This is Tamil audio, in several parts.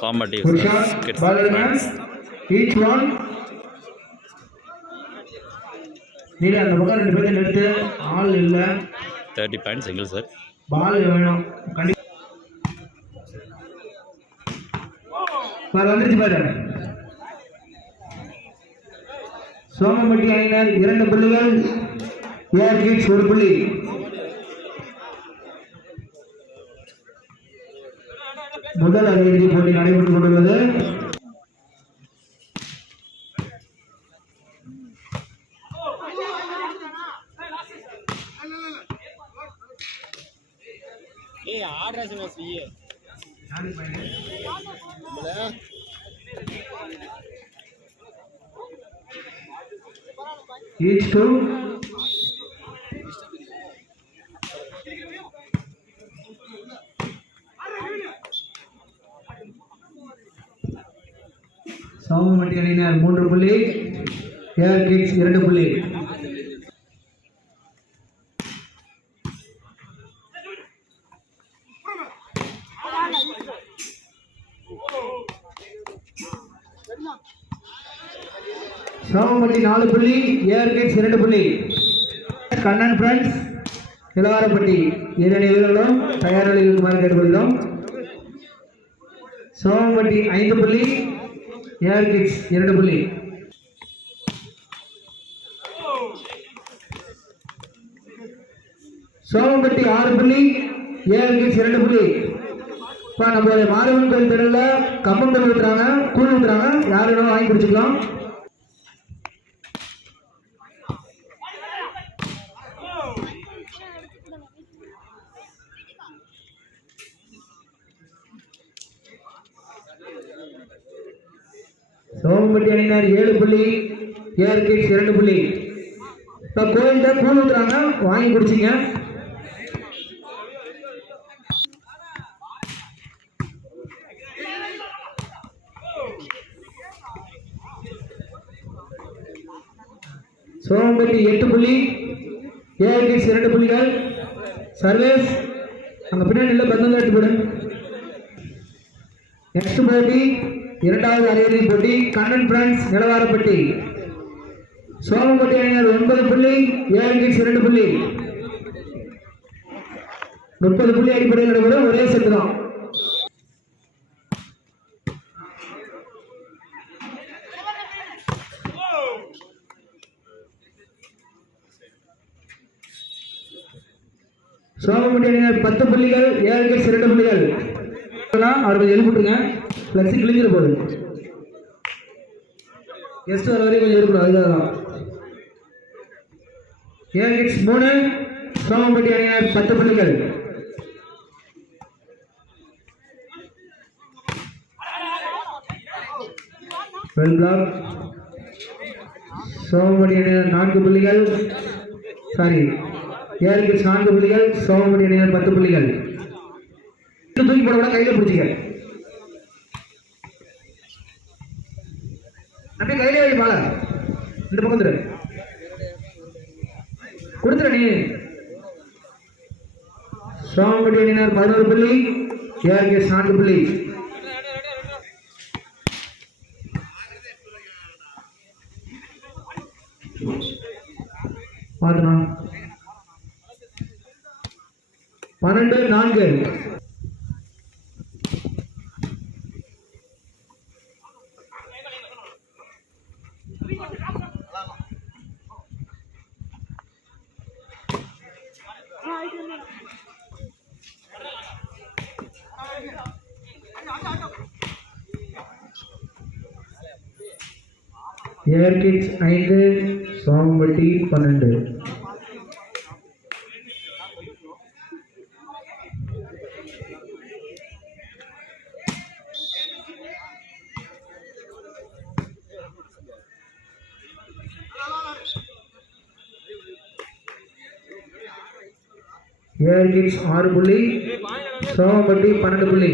Somebody each one நீங்க அந்த பக்கம் ரெண்டு பேரும் நிறுத்து ஆள் இல்ல 30 பாயிண்ட் சிங்கிள் சார் பால் வேணும் பால் வந்துருச்சு பாரு சோமம்பட்டி அணியினர் 2 புள்ளிகள் ஏஆர் கிட்ஸ் 1 புள்ளி முதல் அரையிறுதி போட்டி நடைபெற்றுக் கொண்டுள்ளது each two சோமம்பட்டி அணியினர் 3 புள்ளி ஏஆர் கிட்ஸ் 2 புள்ளி சோமம்பட்டி 4 புள்ளி ஏஆர் கிட்ஸ் 2 புள்ளி கண்ணன் ஃப்ரெண்ட்ஸ் இளவாரப்பட்டி இரண்டு வீரர்களும் தயார் நிலையில் இருக்குமாறு கேட்டுக்கொள்கிறோம் சோமம்பட்டி 5 புள்ளி ஏஆர் கிட்ஸ் 2 புள்ளி சோமம்பட்டி 6 புள்ளி ஏஆர் கிட்ஸ் 2 புள்ளி இப்போ நம்மளுடைய மாரியம்மன் கோயில் தெருவில் கம்பம் தண்ணி ஊற்றுறாங்க கூழ் ஊற்றுறாங்க யார் வேணாலும் வாங்கி குடிச்சுக்கலாம் சோமம்பட்டி அணியினர் 7 புள்ளி ஏஆர் கிட்ஸ் 2 புள்ளி இப்போ கோயில்கிட்ட கூழ் ஊற்றுறாங்க வாங்கி குடிச்சிங்க சோமம்பட்டி 8 புள்ளி ஏஆர் கிட்ஸ் 2 புள்ளிகள் சர்வேஸ் அங்கே பின்னாடி இல்லை பந்தம் எடுத்து போடு நெக்ஸ்ட் போட்டி இரண்டாவது அரையிறுதி போட்டி கண்ணன் ஃப்ரெண்ட்ஸ் நிலவாரப்பட்டி சோமம்பட்டி அணியினர் 9 புள்ளி ஏஆர் கிட்ஸ் 2 புள்ளி 30 புள்ளி அடிப்படையில் நடைபெறும் ஒரே செட்டு தான் சோமம்பட்டி அணியினர் 10 புள்ளிகள் ஏஆர் கிட்ஸ் 2 புள்ளிகள் அவர்கள் எழுப்பிட்டுங்க பிளக்ஸி கிழிஞ்சிட போகுது கெஸ்ட் வர வரைக்கும் கொஞ்சம் இருக்கணும் அதுதான் ஏஆர் கிட்ஸ் 3 சோமம்பட்டி அணியினர் 10 புள்ளிகள் சோமம்பட்டி அணியினர் 4 புள்ளிகள் சாரி ஏஆர் கிட்ஸ் 4 புள்ளிகள் சோமம்பட்டி அணியினர் 10 புள்ளிகள் தூக்கி போட கூட கையில பிடிச்சிக்க அப்படியே கையிலே வை மாலை இந்த பக்கம் வந்துரு கொடுத்துற நீ சோமம்பட்டி அணியினர் 11 புள்ளி ஏஆர் கிட்ஸ் 4 புள்ளி பாத்துனா 12-4 ஏஆர் கிட்ஸ் 5 சோமம்பட்டி 12 ஏஆர் கிட்ஸ் 6 புள்ளி சோமம்பட்டி 12 புள்ளி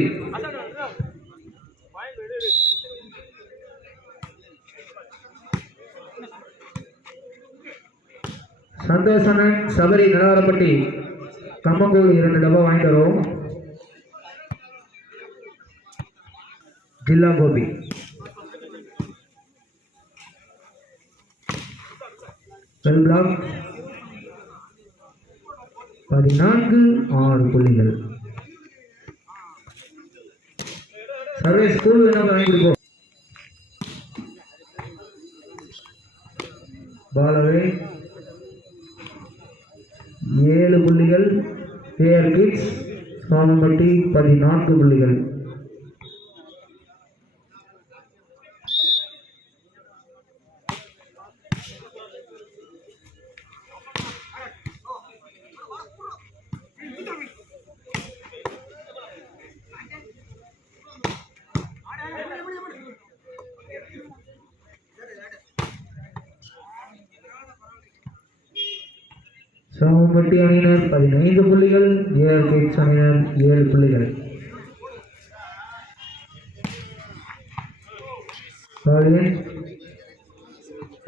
சந்தோஷன் சபரி நிலவரப்பட்டி கம்மங்கூழ் 2 டப்பா வாங்கிட்டு வரும் ஜில்லா கோபி. வெல் பிளாக் 14-6 புள்ளிகள். சர்வே ஸ்கூல் வேணாம் வாங்கி கொடுப்போம். பாலவே 7 புள்ளிகள். ஏஆர் கிட்ஸ் சாமம்பட்டி 14 புள்ளிகள். சாமம்பட்டி அணியினர் 15 புள்ளிகள். ஏஆர் கிட்ஸ் அணியினர் 7 புள்ளிகள்.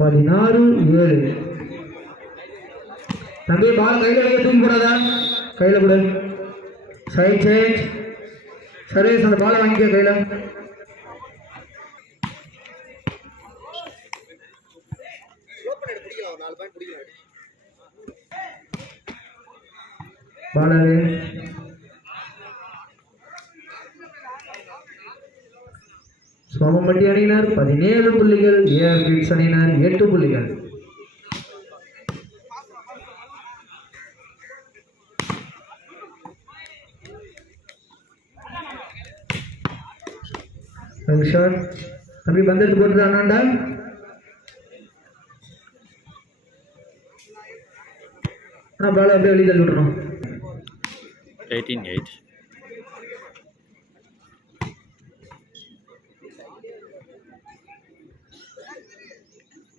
16-7. தம்பி பால் கையில வைக்க தூக்கி போடாதா, கையில கூட. Side change. சர்வீஸ் அந்த பாலை வாங்கிக்க கையில. பாலவே சோமம்பட்டி அணியினர் 17 புள்ளிகள். ஏஆர் கிட்ஸ் அணியினர் 8 புள்ளிகள். தம்பி பந்தெடுத்து போட்டு அண்ணாண்டா. பால அப்படியே வெளியே தள்ளி விட்டுறோம். 18-8.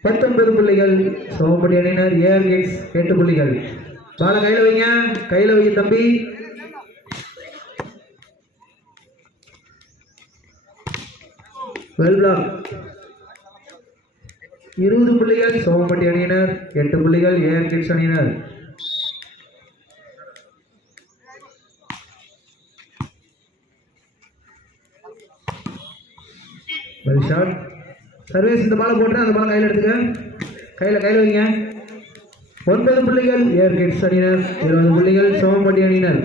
பத்தொன்பது புள்ளிகள். சோமம்பட்டி அணியினர். ஏஆர் கிட்ஸ் 8 புள்ளிகள். பால கையில வைங்க, கையில வைங்க தம்பி. வெல் பிளாக் 20 புள்ளிகள். சோமம்பட்டி அணியினர் 8 புள்ளிகள். ஏஆர் கிட்ஸ் அணியினர். Well shot. சர்வீஸ் இந்த பாலை போட்டு அந்த பாலை கையில் எடுத்துக்க. கையில் வைங்க. 9 புள்ளிகள். ஏஆர் கிட்ஸ் அணியினர். 20 புள்ளிகள். சோமம்பட்டி அணியினர்.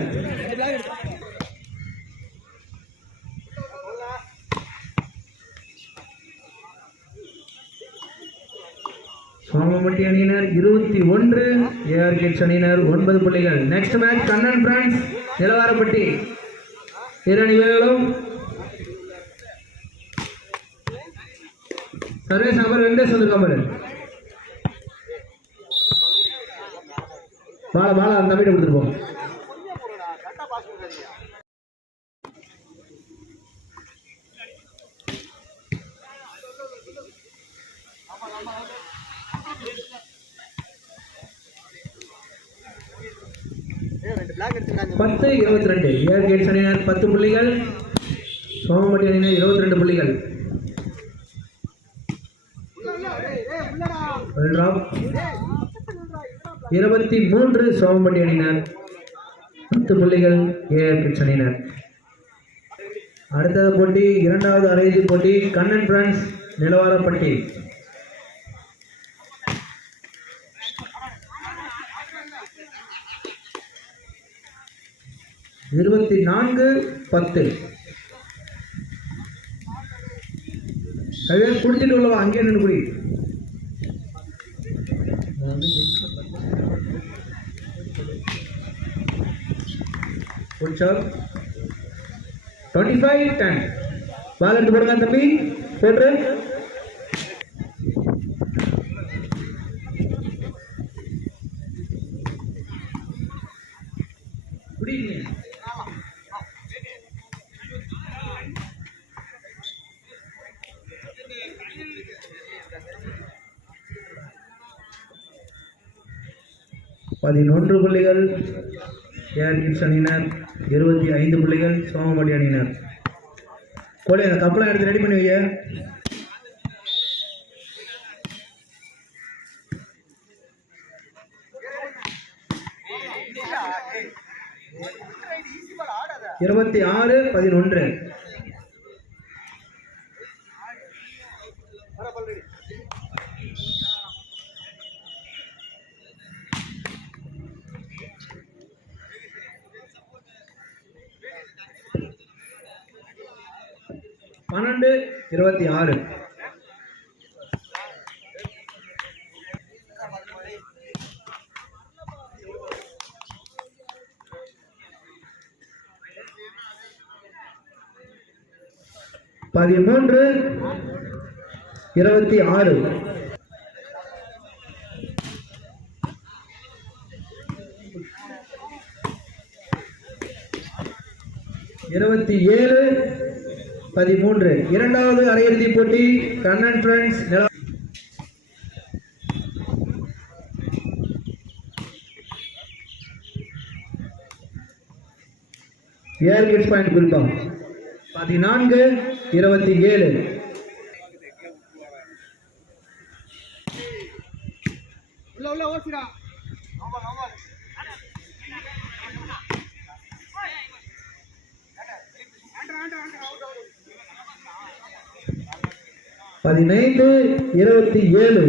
சோமம்பட்டி அணியினர் 21. ஏஆர் கிட்ஸ் அணியினர் 9 புள்ளிகள். Next match Kannan France Nilavarapatti. இரு அணிகளும் சர்வீஸ் நம்பர் 2 சொல்லுங்க. பால அந்த தம்பிட்ட கொடுத்துருப்போம். பத்து 22. ஏஆர் கிட்ஸ் அணியினர் 10 புள்ளிகள். சோமம்பட்டி அணியினர் 22 புள்ளிகள். 23 சோமம்பட்டி அணியினர் 10 புள்ளிகள். ஏஆர் கிட்ஸ் அணியினர். அடுத்த போட்டி இரண்டாவது அரையிறுதி போட்டி கண்ணன் பிரான்ஸ் நிலவாரப்பட்டி. 24-10. குடிச்சிட்டு உள்ளவா அங்கேயே நின்று குடி. Good job. 25-10. பால் எடுத்து போடுங்க தம்பி. போட்டு குடிங்க. பதினொன்று புள்ளிகள். ஏஆர் கிட்ஸ் அணியினர் 25 புள்ளிகள். சோமம்பட்டி அணியினர். கோழி அந்த கப்பலாம் எடுத்து ரெடி பண்ணி வைய. இருபத்தி 6-11. 12-26. பதிமூன்று 26. 27-13. இரண்டாவது அரையிறுதி போட்டி கண்ணன் ஃப்ரெண்ட்ஸ் ஏர் கிட்ஸ் பாயிண்ட் குறிப்பாக 14-27. பதினைந்து 27.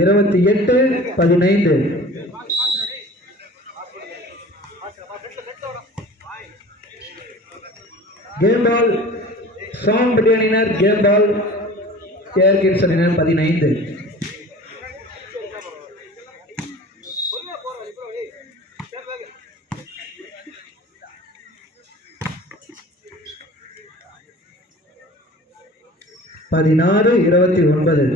இருபத்தி எட்டு 15. கேம் பால் சவுண்ட் அணியினர், கேம் பால் ஏர் கிட்ஸ் அணியினர் 15. பதினாறு 29.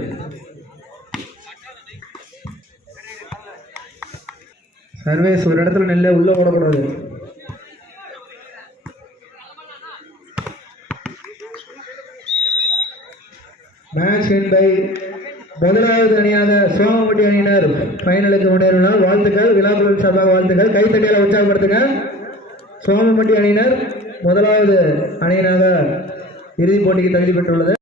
சர்வேஸ் ஒரு இடத்துல நெல்ல உள்ள ஓடக்கூடாது. மேட்ச் வின் பை முதலாவது அணியாக சோமப்பட்டி அணியினர் ஃபைனலுக்கு முன்னேறினார். வாழ்த்துக்கள், விழாக்குழு சார்பாக வாழ்த்துக்கள். கைத்தட்டியால் உற்சாகப்படுத்துங்க. சோமப்பட்டி அணியினர் முதலாவது அணியினாக இறுதிப் போட்டிக்கு தகுதி பெற்றுள்ளது.